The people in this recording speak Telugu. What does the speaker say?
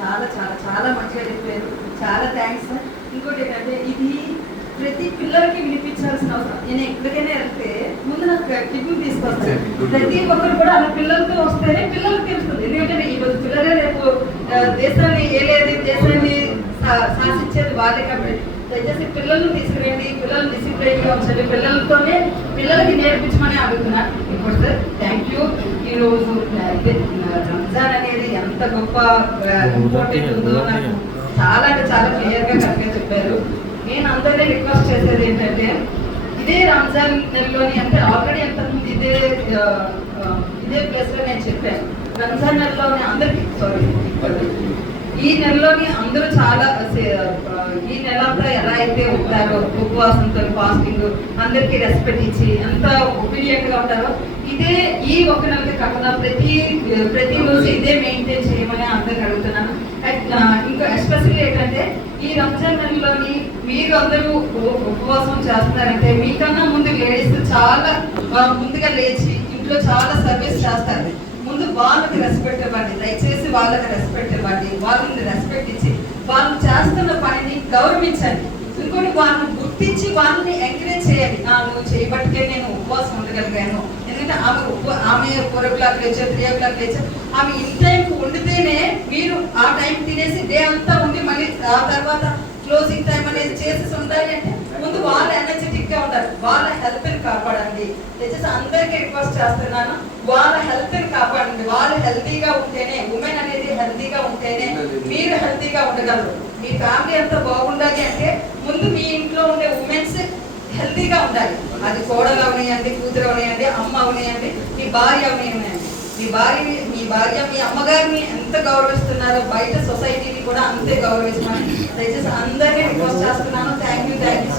చాలా చాలా చాలా మంచిగా చెప్పారు. చాలా థ్యాంక్స్. ఇంకోటి ఏంటంటే ఇది ప్రతి పిల్లలకి వినిపించాల్సిన అవసరం. నేను ఎక్కడికైనా వెళ్తే ముందు నాకు కిడ్నీ తీసుకొస్తాను. ప్రతి ఒక్కరు కూడా అలా పిల్లలతో వస్తేనే పిల్లలకు తెలుస్తుంది. ఎందుకంటే ఈరోజు పిల్లలే రేపు దేశాన్ని ఏలేది, దేశాన్ని శాసించేది వాళ్ళే. కాబట్టి దయచేసి పిల్లల్ని తీసుకురండి, పిల్లల్ని డిసిప్లైన్గా ఉంచండి, పిల్లలతోనే పిల్లలకి నేర్పించమని అడుగుతున్నాను. ఇప్పుడు సార్ థ్యాంక్ యూ. ఈరోజు రంజాన్ అనేది ఎంత గొప్ప ఇంపార్టెంట్ ఉందో నాకు చాలా అంటే చాలా క్లియర్గా కరెక్ట్గా చెప్పారు. నేను అందరినీ రిక్వెస్ట్ చేసేది ఏంటంటే ఇదే రంజాన్ నెలలోని అంటే ఆల్రెడీ ఎంతమంది ఇదే ప్లేస్లో నేను చెప్పాను. రంజాన్ నెలలోని అందరికీ ఈ నెలలోని అందరూ చాలా ఈ నెల అంతా ఎలా అయితే ఉంటారో ఉపవాసంతో ఫాస్టింగ్ అందరికీ రెస్పెక్ట్ ఇచ్చి ఎంత ఒబీడియంట్ గా ఉంటారో ఇదే ఈ ఒక నెలకి కాకుండా ప్రతి రోజు ఇదే మెయింటైన్ చేయమని అందరికి అడుగుతున్నాను. ఇంకా ఎస్పెషల్లీ ఏంటంటే ఈ రంజాన్ నెలలోని మీరు అందరూ ఉపవాసం చేస్తున్నారంటే మీకన్నా ముందు లేడీస్ చాలా ముందుగా లేచి ఇంట్లో చాలా సర్వీస్ చేస్తారు. ముందు వాళ్ళకి రెస్పెక్ట్ ఇవ్వండి, దయచేసి వాళ్ళకి రెస్పెక్ట్ ఇవ్వండి, వాళ్ళని రెస్పెక్ట్ ఇచ్చి వాళ్ళు చేస్తున్న పనిని గౌరవించండి. ఇంకోటి వాళ్ళని గుర్తించి వాళ్ళని ఎంకరేజ్ చేయాలి. నువ్వు చేయబట్టికే నేను ఉపవాసం ఉండగలిగాను. ఎందుకంటే ఆమె 4 o'clock లేచా, 3 o'clock లేచా, ఆమె ఇన్ టైంకి వండితేనే మీరు ఆ టైం తినేసి డే అంతా ఉండి మళ్ళీ ఆ తర్వాత క్లోజింగ్ టైం అనేది చేసి ఉండాలి. అంటే ముందు వాళ్ళు ఎనర్జెటిక్ గా ఉంటారు. వాళ్ళ హెల్త్ ని కాపాడండి. దయచేసి అందరికీ రిక్వెస్ట్ చేస్తున్నాను, వాళ్ళ హెల్త్ ని కాపాడండి. వాళ్ళు హెల్తీగా ఉంటేనే, ఉమెన్ అనేది హెల్తీగా ఉంటేనే మీరు హెల్తీగా ఉండగలరు. మీ ఫ్యామిలీ అంతా బాగుండాలి అంటే ముందు మీ ఇంట్లో ఉండే ఉమెన్స్ హెల్తీగా ఉండాలి. అది కోడలు అవనియండి, కూతురు అవనియండి, అమ్మ అవనియండి, మీ భార్య అవనియండి. మీ భార్య మీ అమ్మగారిని ఎంత గౌరవిస్తున్నారో బయట సొసైటీని కూడా అంతే గౌరవిస్తున్నాను. దయచేసి అందరినీ